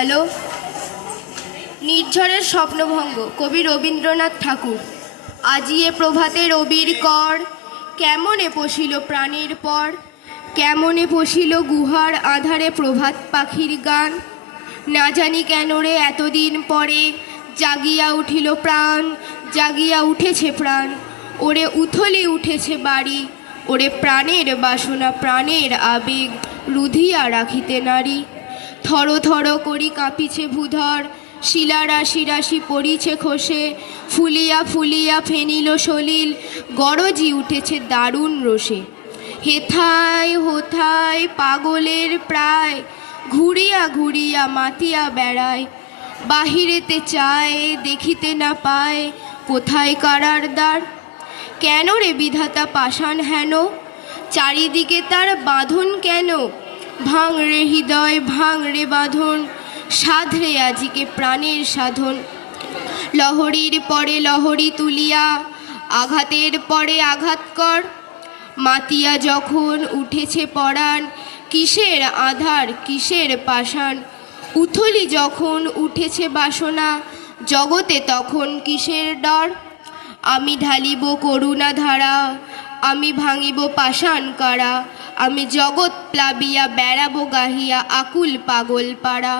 Hello. নির্ঝরের স্বপ্নভঙ্গ, কবি রবীন্দ্রনাথ ঠাকুর। আজিয়ে প্রভাতে রবির কর, কেমনে পশিল প্রাণের পর, কেমনে পশিল গুহার আধারে প্রভাত পাখির গান। না জানি কেন রে এতদিন পরে জাগিয়া উঠিল প্রাণ, জাগিয়া উঠেছে প্রাণ। ওরে উথলে উঠেছে বাড়ি, ওরে প্রাণের বাসনা প্রাণের আবেগ রুধিয়া রাখিতে নারী। থর থর করি কাঁপিছে ভূধর, শিলা রাশি রাশি পড়িছে খসে, ফুলিয়া ফুলিয়া ফেনিল সলিল, গরজি উঠেছে দারুণ রোষে। হেথায় হোথায় পাগলের প্রায়, ঘুরিয়া ঘুরিয়া মাতিয়া বেড়ায়। বাহিরেতে চায় দেখিতে না পায়, কোথায় কারার দ্বার। কেন রে বিধাতা পাষাণ হেন, চারিদিকে তার বাঁধন কেন। ভাঙ রে হৃদয় ভাঙ রে বাঁধন, সাধরে আজিকে প্রাণের সাধন। লহরীর পরে লহরী তুলিয়া, আঘাতের পরে আঘাত কর। মাতিয়া যখন উঠেছে পরাণ, কিসের আধার কিসের পাষাণ। উথলি যখন উঠেছে বাসনা, জগতে তখন কিসের ডর। আমি ঢালিব করুণা ধারা, আমি ভাঙিব পাষাণ কারা। আমি জগৎ প্লাবিয়া বেড়াবো গাহিয়া আকুল পাগল পাড়া।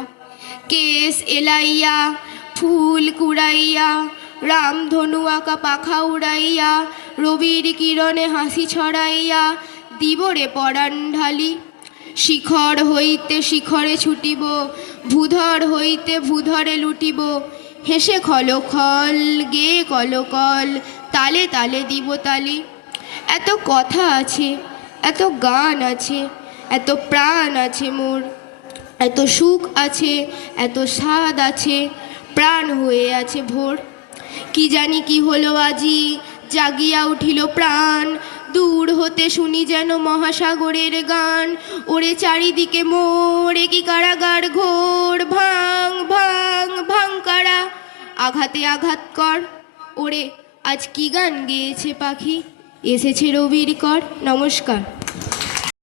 কেশ এলাইয়া ফুল কুড়াইয়া, রামধনু আঁকা পাখা উড়াইয়া, রবির কিরণে হাসি ছড়াইয়া দিবরে পরাণ ঢালি। শিখর হইতে শিখরে ছুটিব, ভূধর হইতে ভূধরে লুটিব। হেসে খলখল গে কলকল, তালে তালে দিব তালি। এত কথা আছে, এত গান আছে, এত প্রাণ আছে মোর। এত সুখ আছে, এত স্বাদ আছে, প্রাণ হয়ে আছে ভোর। কি জানি কি হলো আজি, জাগিয়া উঠিল প্রাণ। দূর হতে শুনি যেন মহাসাগরের গান। ওরে চারিদিকে মোরে কি কারাগার ঘোর, ভাঙ ভাঙ ভাঙ কারা, আঘাতে আঘাত কর। ওরে আজ কি গান গেয়েছে পাখি, এসেছে রবির কর। নমস্কার।